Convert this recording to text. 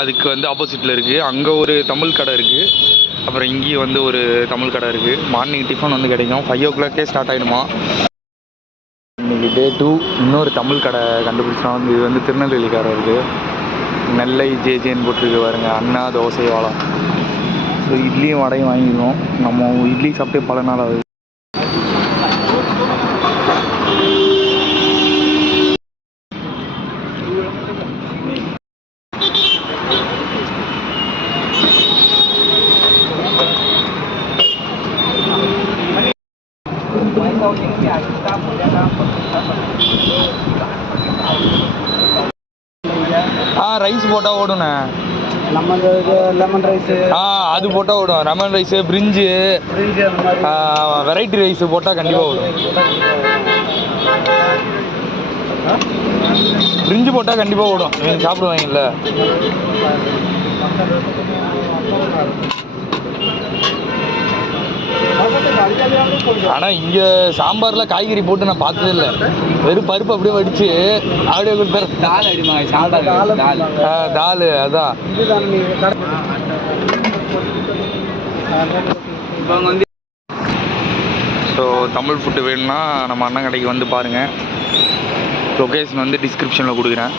அதுக்கு வந்து ஆப்போசிட்டில் இருக்குது. அங்கே ஒரு தமிழ் கடை இருக்குது. அப்புறம் இங்கேயும் வந்து ஒரு தமிழ் கடை இருக்குது. மார்னிங் டிஃபன் வந்து கிடைக்கும். 5 o'clock ஸ்டார்ட் ஆகிடுமா. இன்றைக்கி டே 2 இன்னொரு தமிழ் கடை கண்டுபிடிச்சோம். வந்து இது வந்து திருநெல்வேலிக்காரர் இருக்குது. நெல்லை ஜேஜேன்னு போட்டிருக்கு பாருங்க. அண்ணா தோசை வாழை. ஸோ இட்லியும் வடையும் வாங்கிடுவோம். நம்ம இட்லி சாப்பிட்டே பல நாள் ஆகுது. ரைஸ் போட்டால் ஓடுண்ணே. லெமன் ரைஸு அது போட்டால் ஓடும். லெமன் ரைஸு, பிரிஞ்சு, வெரைட்டி ரைஸு போட்டால் கண்டிப்பாக ஓடும். பிரிஞ்சு போட்டால் கண்டிப்பாக ஓடும். நீங்கள் சாப்பிடுவாங்கல்ல. ஆனால் இங்கே சாம்பாரில் காய்கறி போட்டு நான் பார்த்ததே இல்லை. வெறும் பருப்பு அப்படியே வடித்து அப்படியே கொடுத்தாரு. தால் அதான். ஸோ தமிழ் ஃபுட்டு வேணும்னா நம்ம அண்ணன் கடைக்கு வந்து பாருங்கள். லொக்கேஷன் வந்து டிஸ்கிரிப்ஷனில் கொடுக்குறேன்.